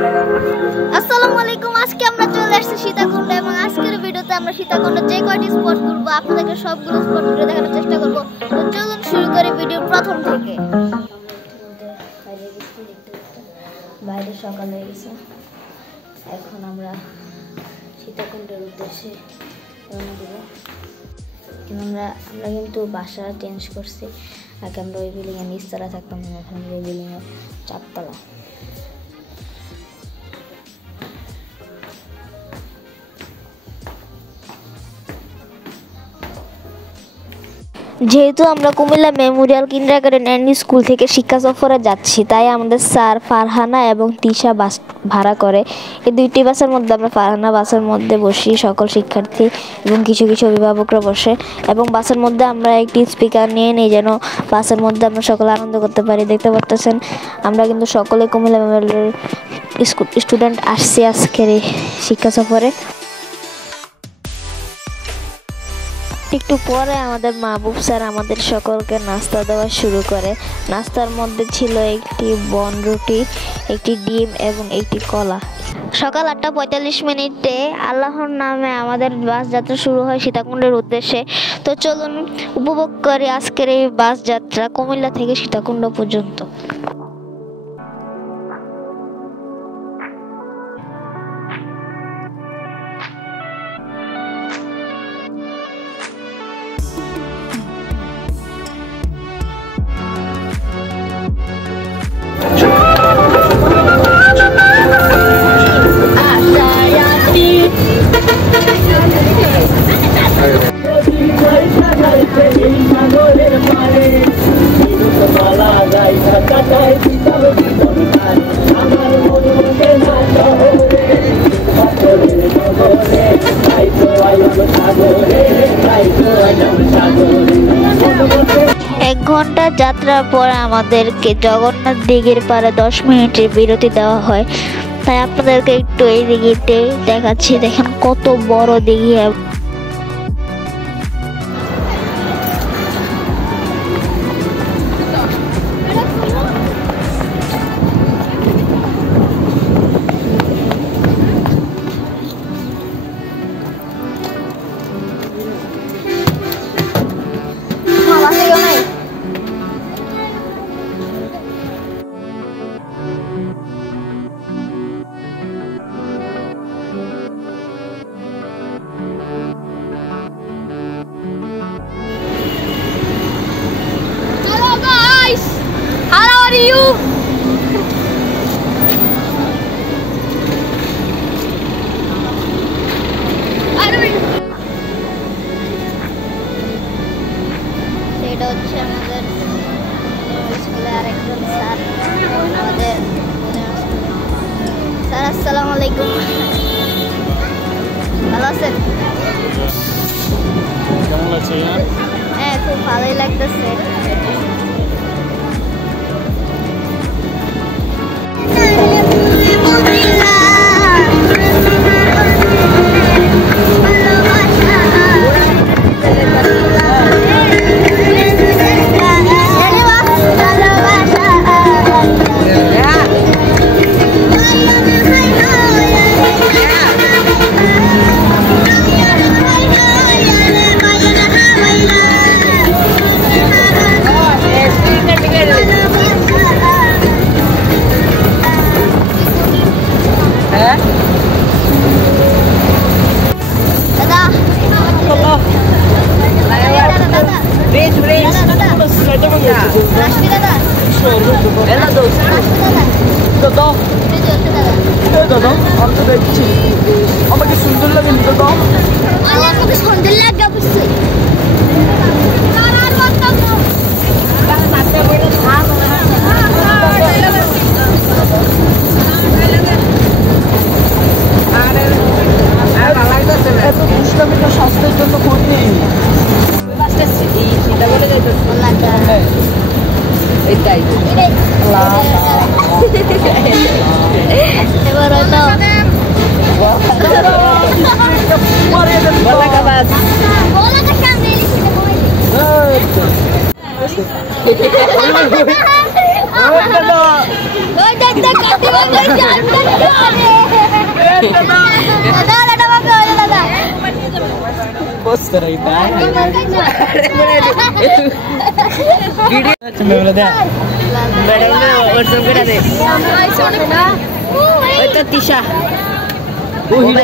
আসসালামু আলাইকুম। আজকে আমরা চলে আসছি সীতাকুণ্ড এবং আজকের ভিডিওতে আমরা সীতাকুণ্ডের যে কয়টি স্পট ঘুরবো আপনাদেরকে সবগুলো স্পট ঘুরে দেখানোর চেষ্টা করব। তো চলুন শুরু করি ভিডিও প্রথম থেকে। বাইরে সকাল হয়ে গেছে, এখন আমরা সীতাকুণ্ডের উদ্দেশ্যে রওনা দেব। আমরা কিন্তু বাসা চেঞ্জ করছি। আগে আমরা ওই বিল্ডিংয়ে নিচতলা থাকতাম, এখন আমরা ওই বিল্ডিংয়ে চারতলা। যেহেতু আমরা Comilla Memorial kindergarten and school থেকে শিক্ষা সফরে যাচ্ছি, তাই আমাদের স্যার ফারহানা এবং তিশা বাস ভাড়া করে। এই দুইটি বাসের মধ্যে আমরা ফারহানা বাসের মধ্যে বসি, সকল শিক্ষার্থী এবং কিছু কিছু অভিভাবকরা বসে, এবং বাসের মধ্যে আমরা একটি স্পিকার নিয়ে নিই যেন বাসের মধ্যে আমরা সকলে আনন্দ করতে পারি। দেখতে পাচ্ছেন আমরা কিন্তু সকলে কুমিল্লা মেমোরিয়াল স্টুডেন্ট আসছি আজকের এই শিক্ষা সফরে। একটু পরে আমাদের মাহবুব স্যার আমাদের সকলকে নাস্তা দেওয়া শুরু করে। নাস্তার মধ্যে ছিল একটি বনরুটি, একটি ডিম এবং একটি কলা। সকাল 8:45 আল্লাহর নামে আমাদের বাস যাত্রা শুরু হয় সীতাকুণ্ডের উদ্দেশ্যে। তো চলুন উপভোগ করি আজকের এই বাস যাত্রা কুমিল্লা থেকে সীতাকুণ্ড পর্যন্ত। এক ঘন্টা যাত্রার পর আমাদেরকে জগন্নাথ দিঘির পাড়ে 10 মিনিটের বিরতি দেওয়া হয়। তাই আপনাদেরকে একটু এই দিঘিতে দেখাচ্ছি। দেখেন কত বড় দিঘি। এটা হচ্ছে আমাদের স্কুলে আরেকজন স্যার, আমাদের স্যার। আসসালামু আলাইকুম, ভালো আছেন? কেমন আছে? হ্যাঁ, খুব ভালোই লাগতেছে। আমাকে সুন্দর লাগে স্বাস্থ্যের জন্য ক্ষতি। এটাই এবার হয়তো बस करायचं वीडियो मेमला द्या मॅडम व्हाट्सअप करा दे तो तिशा ओ हिडा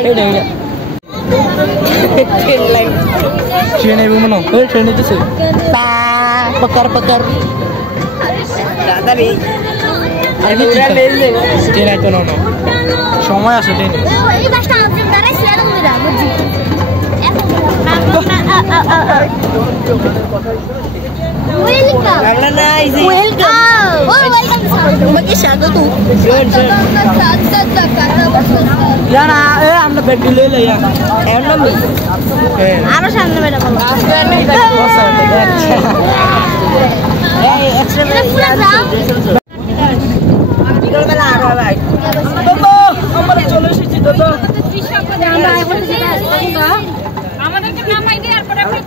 ट्रेन आहे म्हणून ट्रेन आहे तसं पकार दादा रे ट्रेन आहे तो ना সময় আছে ট্রেন এই বাসটা আপনি দাঁড়াই শেয়ার করে দাও বুঝি ওয়েলকাম বাংলা না ইজি ওয়েলকাম ও ওয়েলকাম তোমাকে স্বাগত জানা এ আমরা বেডি লই লই এর নাম আরো সামনে বেটা বলো আস্তে নেই বসা এই এক্সট্রা পুরো গ্রাম বিকেল বেলা আর ভাই তো আমরা চলে এসেছি তো আমরা এখন যেটা আমাদেরকে নামাই দিয়ে আর পরে আপনি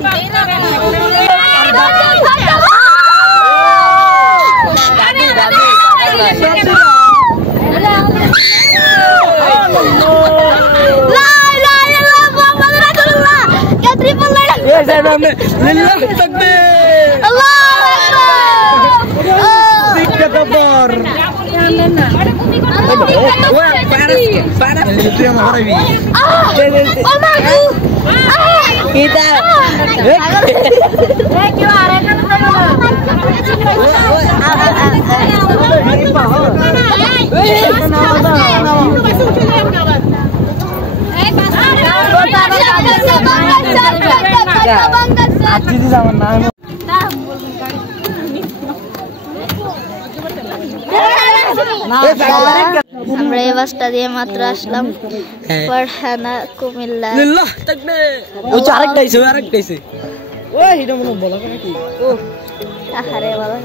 আমরা এই বাসটা দিয়ে মাত্র আসলাম ফারহানা কুমিল্লা ওই আরেকটা আইছে ওই হিডা মনে বলা কেন কি ও আহারে বলা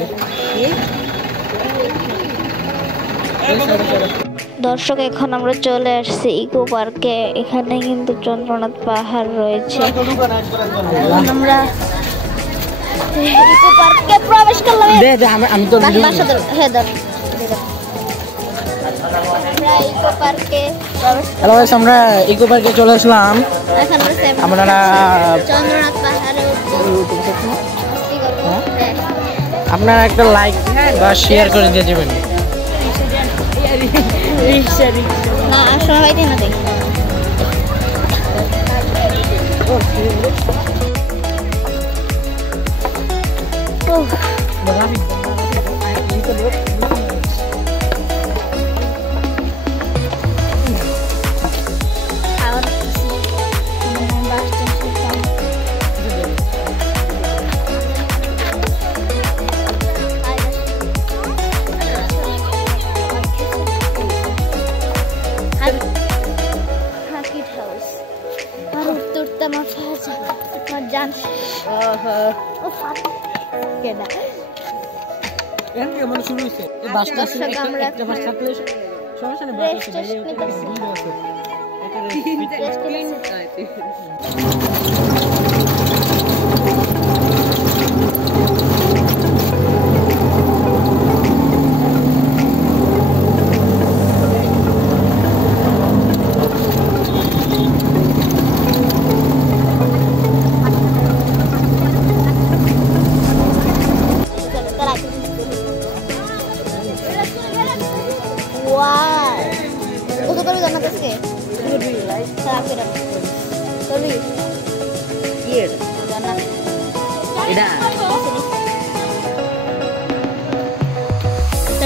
দর্শক এখন আমরা চলে আসছি ইকো পার্কে এখানে কিন্তু চন্দ্রনাথ পাহাড় রয়েছে আমরা ইকো পার্কে প্রবেশ করলাম আমি তো হ্যাঁ ইকো পার্কে হ্যালো আমরা ইকো পার্কে চলে আসলাম এখন আমরা চন্দ্রনাথ পাহাড়ে আপনারা একটা লাইক বা শেয়ার করে দিয়ে যাবেন না সবাই দিন না দেখি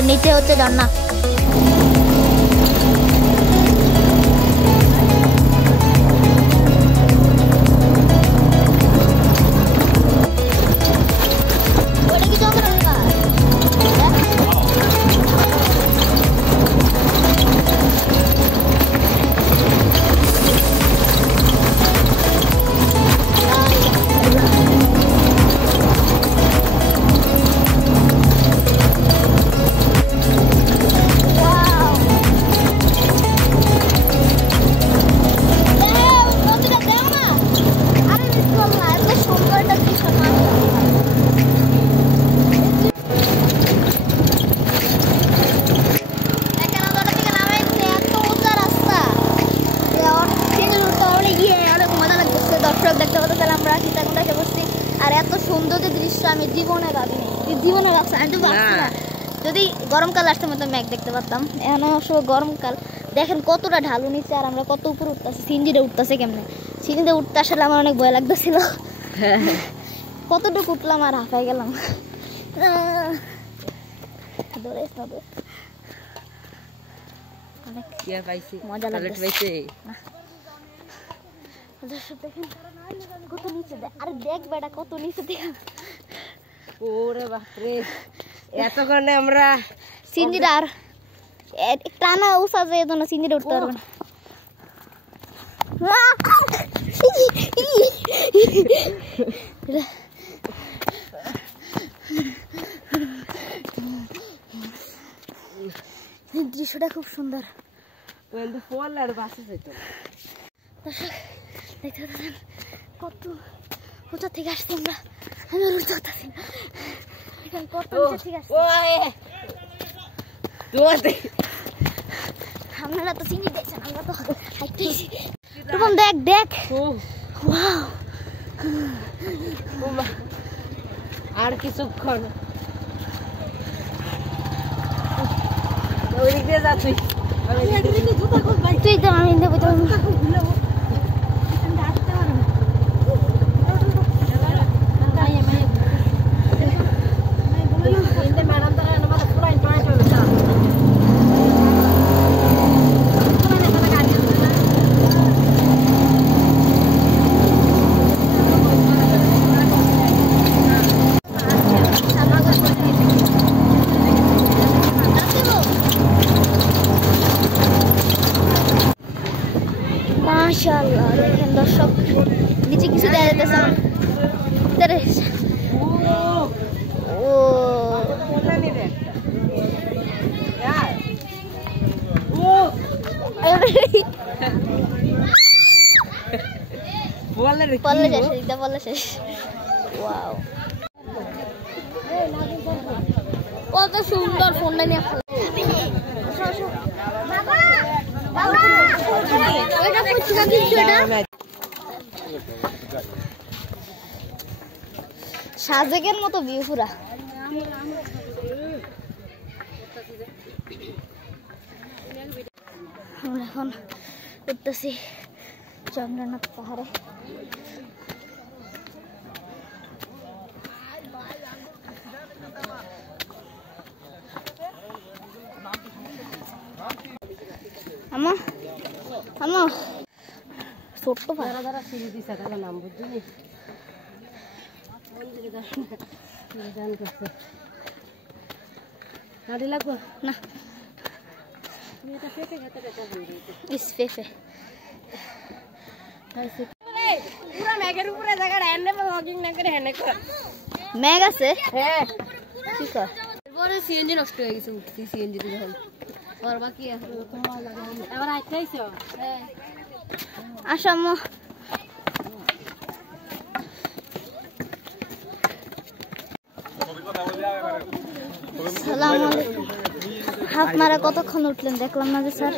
নিচে হচ্ছে ঝর্ণা সুন্দর যে দৃশ্য আমি জীবনে ভাবিনি, জীবনে ভাবছি আমি তো ভাবছি না। যদি গরমকাল আসতে মতো মেঘ দেখতে পারতাম। এখন অবশ্য গরমকাল, দেখেন কতটা ঢালু নিচে আর আমরা কত উপরে উঠতেছি। সিঞ্জিটা উঠতেছে কেমনে, সিঞ্জিটা উঠতে আসলে আমার অনেক ভয় লাগতেছিল। কতটুকু উঠলাম আর হাঁপাই গেলাম। অনেক মজা লাগছে। কত নিচে আরে দেখ বেটা, কত নিচে দেখ। ওরে বাপরে, এতক্ষণে আমরা সিঞ্জিটা আর টানা উষা যায় তো না, সিঞ্জিটা উঠতে পারবে না। দৃশ্যটা খুব সুন্দর। দেখতে পাচ্ছেন কত কোথা থেকে আসছি আমরা, আমি আর উঠতে পারছি না। কত ঠিক আছে, আপনারা তো চিনি দেখছেন, আমরা তো হাইটেছি। রূপম দেখ দেখ, ওয়াও। আর কিছুক্ষণ ওই দিক দিয়ে যাচ্ছি। তুই তো আমি দেবো তো। মাশাআল্লাহ, দেখেন দর্শক, নিচে কিছু দেখা যাইতেছে না। ও পল্লে শেষ, দিকটা পল্লে শেষ। ওয়াও, কত সুন্দর। ফোনটা নিয়ে সাজেকের মতো ভিউ পুরা। আমরা এখন উঠতেছি চন্দ্রনাথ পাহাড়ে। আমা আমা ছোট্ট পাহাড় দ্বারা সিঁড়ি দিছে, তাহলে নাম বুঝলি লাগবো না। মেঘের উপরে মেঘ আছে, হ্যাঁ কি কর সিএনজি নষ্ট হয়ে গেছে। উঠছি সিএনজি যখন করবা কি এবার আইতেইছো। হ্যাঁ আসাম আসসালামু আলাইকুম। আপনারা কতক্ষণ উঠলেন দেখলাম না যে স্যার।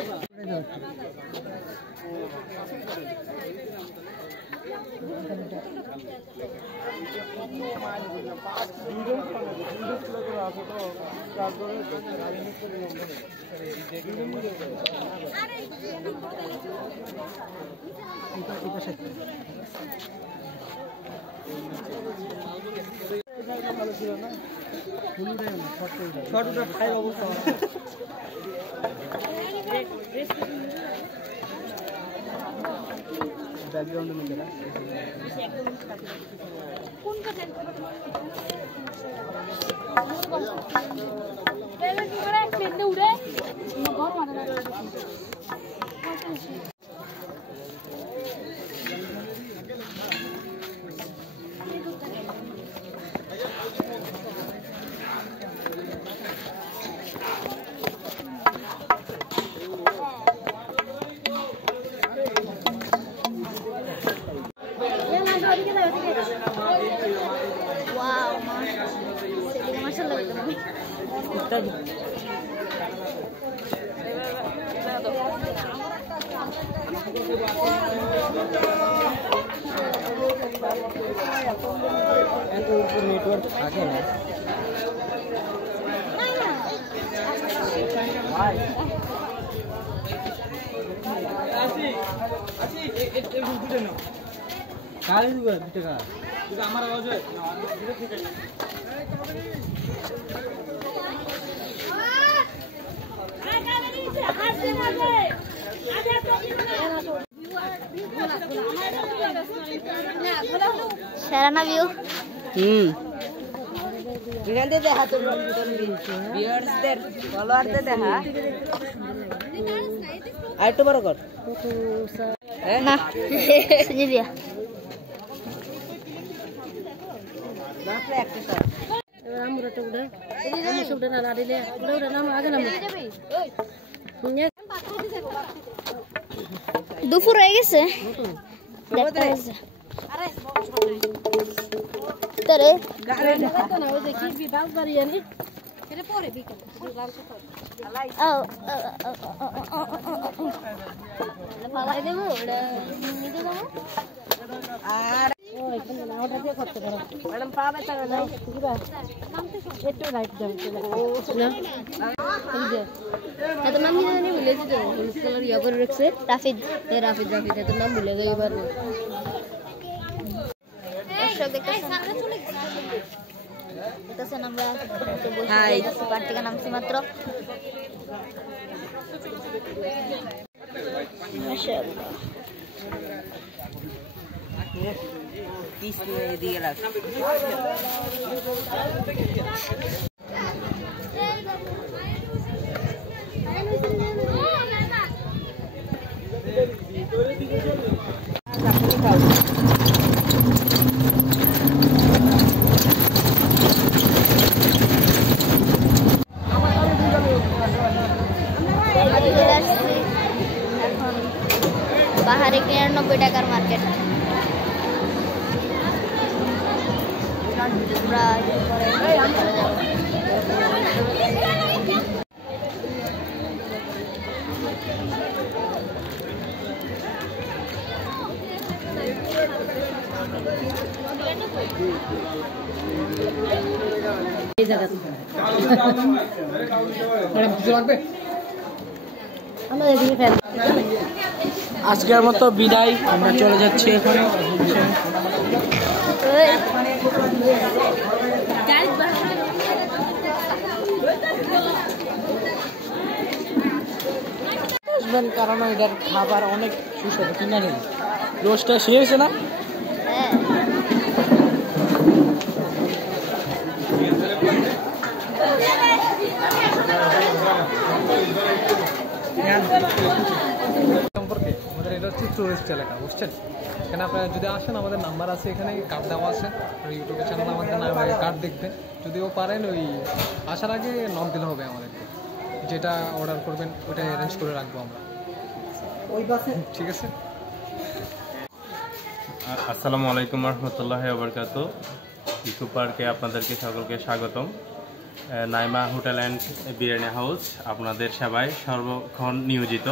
এত নেটওয়ার্ক থাকে না। কালে দিবা 2 টাকা আমার আওয়াজ হয় Sharana view. এখানে দেখা তো ভিউয়ার্সদের ফলোয়ারদের দেখা আরেকটু বড় কর না sini dia. নাচলে একটা শট আমরা তো উড়ে এই সবটা না দিলে উড়ে নাম আগে নাম দুপুর হয়ে গেছে দেখতে হয়েছে তোরে গালে তো না ওই দেখি বিভাগ বাড়িয়ে নি এটা পরে বিকাল পালাই দেবো ওটা নিতে যাবো আর ওই কিন্তু না ওটা দিয়ে করতে পারো ম্যাডাম পাবে টাকা দাও কিবা একটু রাইট দাও না এত নাম কি জানি ভুলে যেতে হলুদ কালার ইয়া করে রাখছে রাফিদ রাফিদ এত নাম ভুলে গেই এবার দর্শক দেখতেছেন আমরা পার্ট থেকে নামছি মাত্র মাশাআল্লাহ পিস নিয়ে দিয়ে রাখ বাহারে 99 টাকার মার্কেট আমরা চলে যাব এই জায়গা ম্যাডাম কিছু লাগবে আমরা এদিকে ফেল আজকের মতো বিদায় আমরা চলে যাচ্ছি এখানে আসবেন কারণ এটার খাবার অনেক সুস্বাদু কিনা নেই রোস্টটা শেষ হয়েছে না সম্পর্কে আমাদের এটা হচ্ছে টুরিস্ট এলাকা বুঝছেন এখানে আপনারা যদি আসেন আমাদের নাম্বার আছে এখানে কার্ড দেওয়া আছে ইউটিউবের চ্যানেল আমাদের নাম কার্ড দেখবেন যদিও পারেন ওই আসার আগে নক দিলে হবে আমাদেরকে যেটা অর্ডার করবেন ওটা অ্যারেঞ্জ করে রাখবো আমরা ঠিক আছে আসসালামু আলাইকুম রহমতুল্লাহি ওয়া বারাকাতুহু ইকো পার্কে আপনাদেরকে সকলকে স্বাগতম Naima hotel and biryani house আপনাদের সেবায় সর্বক্ষণ নিয়োজিত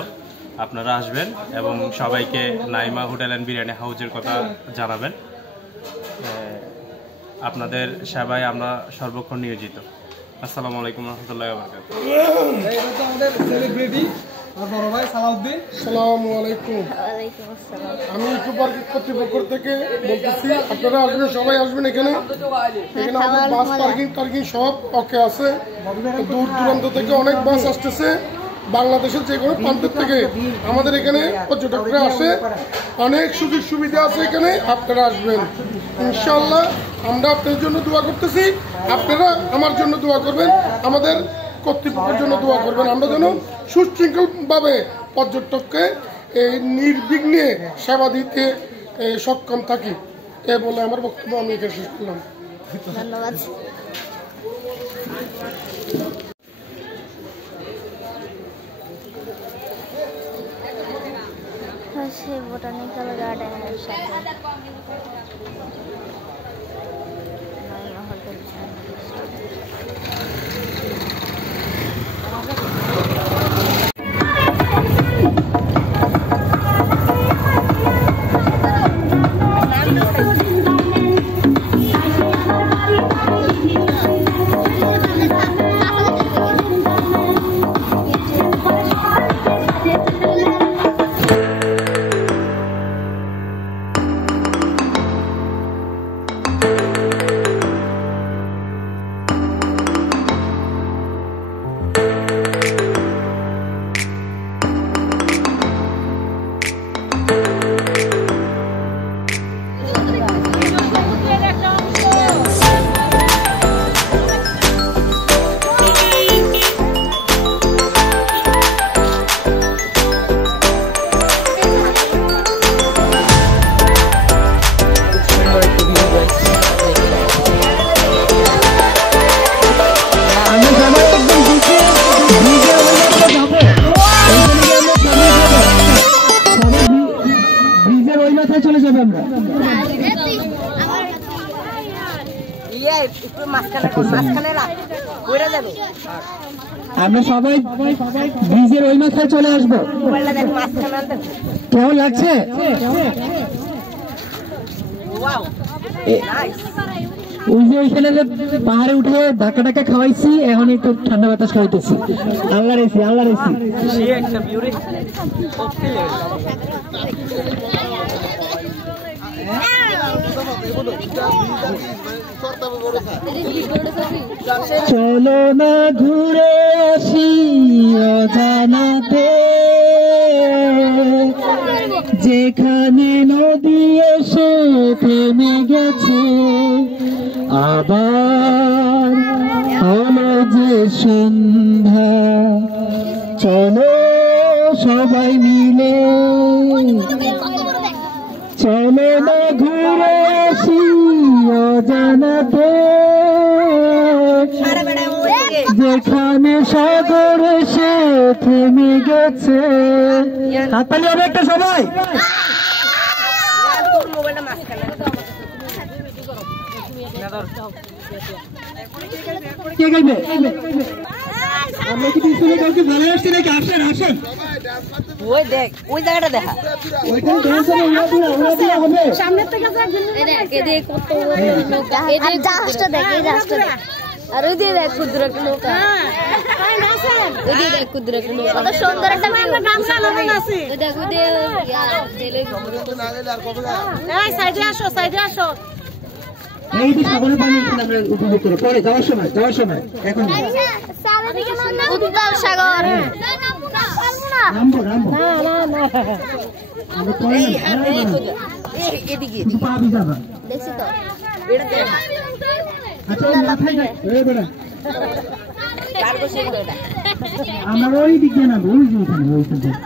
আপনারা আসবেন এবং সবাইকে নাইমা হোটেল অ্যান্ড বিরিয়ানি হাউসের কথা জানাবেন আপনাদের সেবায় আমরা সর্বক্ষণ নিয়োজিত আসসালামু আলাইকুম রহমতুল্লাহি ওয়া বারাকাতুহু এটা তো আমাদের সেলিব্রিটি আর বড় ভাই সালাউদ্দিন আসসালামু আলাইকুম ওয়ালাইকুম আসসালাম আমি ইকো পার্ক কর্তৃপক্ষ থেকে বলতেছি আপনারা আসবেন সবাই আসবেন এখানে আমাদের বাস পার্কিং সব ওকে আছে দূর দূরান্ত থেকে অনেক বাস আসতেছে বাংলাদেশের যে কোনো প্রান্তের থেকে আমাদের এখানে পর্যটকরা আসে অনেক সুযোগ সুবিধা আছে এখানে আপনারা আসবেন ইনশাআল্লাহ আমরা আপনাদের জন্য দোয়া করতেছি আপনারা আমার জন্য দোয়া করবেন আমাদের কর্তৃপক্ষের জন্য দোয়া করবেন আমরা যেন সুশৃঙ্খলভাবে পর্যটককে নির্বিঘ্নে সেবা দিতে সক্ষম থাকি এ বলে আমার বক্তব্য আমি এখানে শেষ করলাম ধন্যবাদ সে বোটানিক্যাল গার্ডেনের সাথে নাইমা হোটেল নাম আমরা সবাই ব্রিজের ওই মাথায় চলে আসবো। কেমন লাগছে? ওই যে ওইখানে যে পাহাড়ে উঠে ধাক্কা ধাক্কা খাওয়াইছি, এখন একটু ঠান্ডা বাতাস খাওয়াইতেছি। আল্লাহ রেসি, আল্লাহ রেসি। চলো না ঘুরে আসি অজানাতে, যেখানে নদী এসে থেমে গেছে, আবার হলো যে সন্ধ্যা। চলো সবাই মিলে, চলো না ঘুরে আসি অজানাতে, যেখানে সাগর এসে থেমে গেছে। হাততালি হবে একটা সবাই। কে গাইবে? আমরা কি পিছনে কাউকে বলে আসছি নাকি? আসেন আসেন, ওই দেখ, ওই জায়গাটা দেখা, ওইখানে ড্যান্স হবে, ওরা দিয়ে হবে। সামনের থেকে দেখ কত এই জাহাজটা দেখ, এই জাহাজটা দেখ, আর ওই দিয়ে দেখ ক্ষুদ্র একটা নৌকা, ওই দিয়ে দেখ ক্ষুদ্র একটা নৌকা, কত সুন্দর একটা গামছা লাগানো আছে। ওই দেখ, ওই দিয়ে সাইডে আসো, সাইডে আসো। এই যে সাগরের পানি এখানে আমরা উপভোগ করি পরে যাওয়ার সময়। এখন উত্তাল সাগর, নামবো আমরা পরে এদিকে পা ভিজাবা। দেখছি তো, আচ্ছা মাথায় এই বেটা, কার বসে এটা আমরা ওই দিক দিয়ে নামবো, ওই যে ওখানে ওই দিক দিয়ে।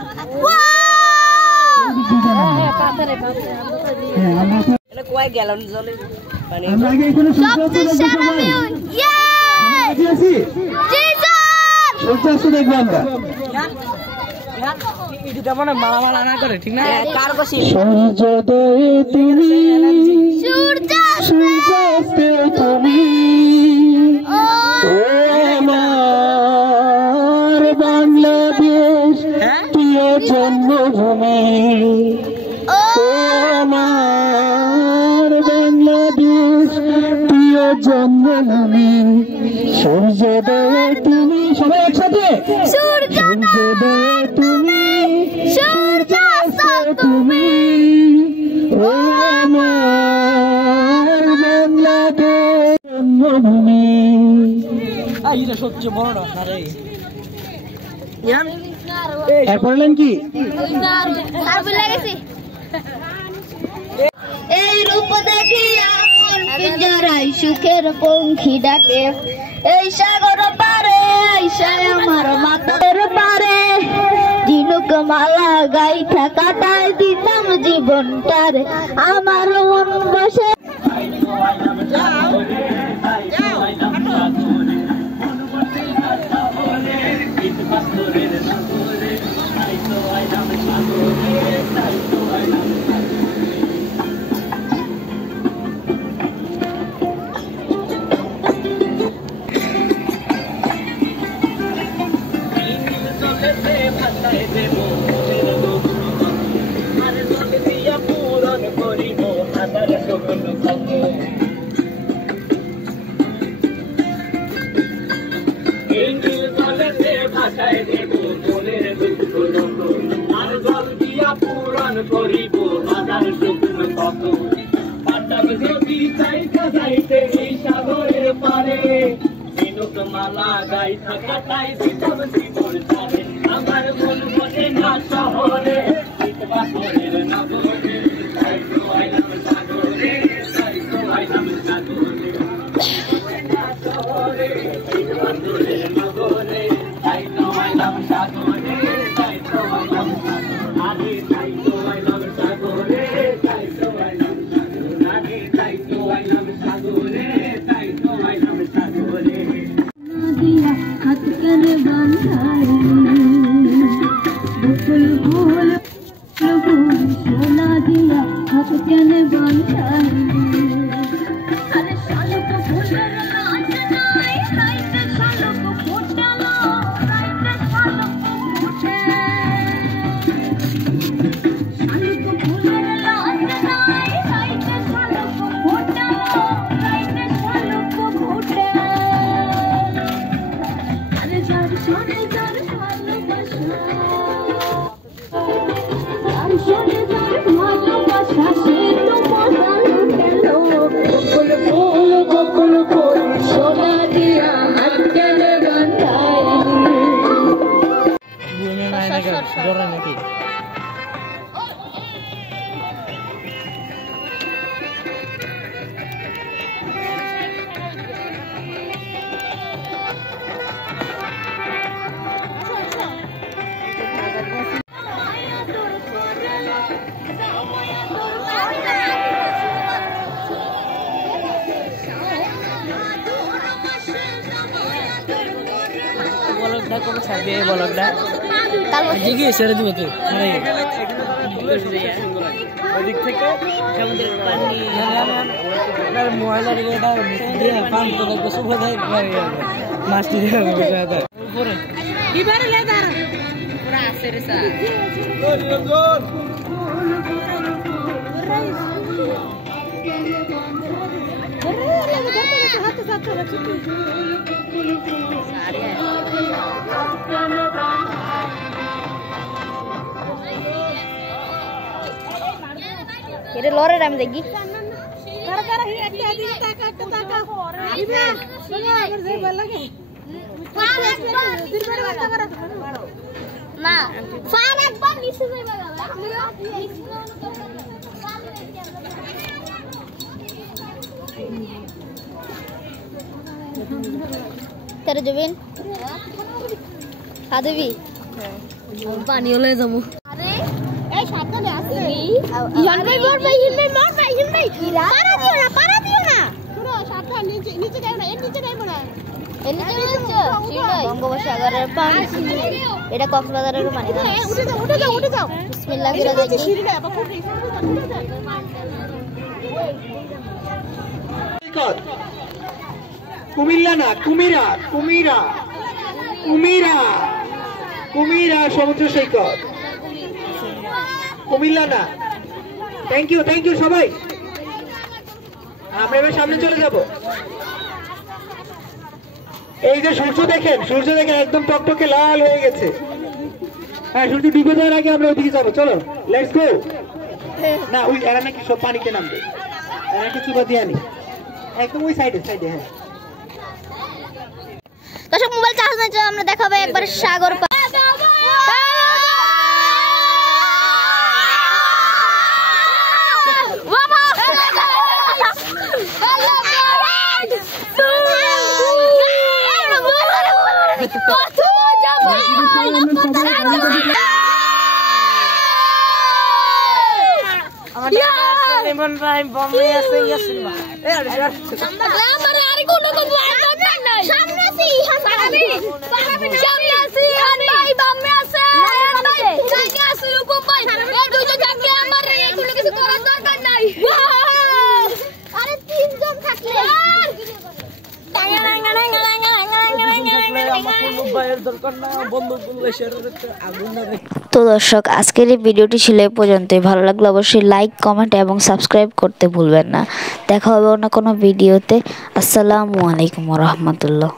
হ্যাঁ আমরা এটা কয় গ্যালন জলে পানি? আমরা আগে এখানে সূর্যাস্ত দেখবো সবাই। আছি সূর্যাস্ত দেখবো আমরা। সূর্যোদয়ে তুমি, সূর্যাস্তে তুমি, ও আমার বাংলাদেশ প্রিয় জন্মভূমি, ও আমার বাংলাদেশ প্রিয় জন্মভূমি। সূর্যোদয়ে তুমি, সবাই একসাথে, সূর্যোদয়ে তুমি, সূর্যাস্তে তুমি, ও আমার বাংলাদেশ জন্মভূমি। এটা সবচেয়ে বড় না রে। পড়লেন কি? এই রূপ দেখিয়া পিঞ্জরায় সুখের পঙ্খী ডাকে, এই সাগর পারে আইসায় আমার মাথার পারে, ঝিনুক মালা গাইথা কাটায় দিতাম জীবনটারে, আমার মন বসে মালা গাই থাকা তাই দিতাম জীবন তারে, আমার মন বসে না শহরে, শীতবাসরের নগরে, তাই তো আইলাম সাগরে, তাই তো আইলাম সাগরে, শহরে শীতবাসরের নগরে, তাই তো আইলাম সাগরে, তাই তো আইলাম সাগরে, তাই তো আইলাম সাগরে, তাই তো আইলাম সাগরে, তাই তো আইলাম সাগরে, তাই তো আইলাম সাগরে। হাত কেনে বাঁধাই বকুল ফুল সোনা দিয়া, হাত কেনে বাঁধাই আরে শালুক ফুলের এটা লরের আমি দেখি না ফান একবার নিচে যাইবা তেরে জবিন খাদেবি পানি হলে যাবো আরে এই সাবধানে আছে ইহান ভাই মার ভাই পারা দিও না পুরো সাবধান নিচে যাও না এর নিচে যাইবো না বঙ্গোপসাগরের পানি এটা কক্সবাজারের পানি না উঠে যাও বিসমিল্লাহ করে দেখি কুমিল্লা না কুমিরা কুমিরা কুমিরা কুমিরা সমুদ্র সৈকত কুমিল্লা না থ্যাংক ইউ সবাই আমরা এবার সামনে চলে যাব এই যে সূর্য দেখেন একদম টকটকে লাল হয়ে গেছে হ্যাঁ সূর্য ডুবে যাওয়ার আগে আমরা ওইদিকে যাবো চলো লেটস গো না ওই এরা নাকি সব পানিতে নামবে এরা কি চুবা দিয়ে আনি একদম ওই সাইডে হ্যাঁ দর্শক মোবাইল চার্জ নাই আমরা দেখাবো একবার সাগর তো দর্শক আজকের এই ভিডিওটি ছিল এই পর্যন্তই ভালো লাগলে অবশ্যই লাইক কমেন্ট এবং সাবস্ক্রাইব করতে ভুলবেন না দেখা হবে অন্য কোনো ভিডিওতে আসসালামু আলাইকুম ওয়া রাহমাতুল্লাহ।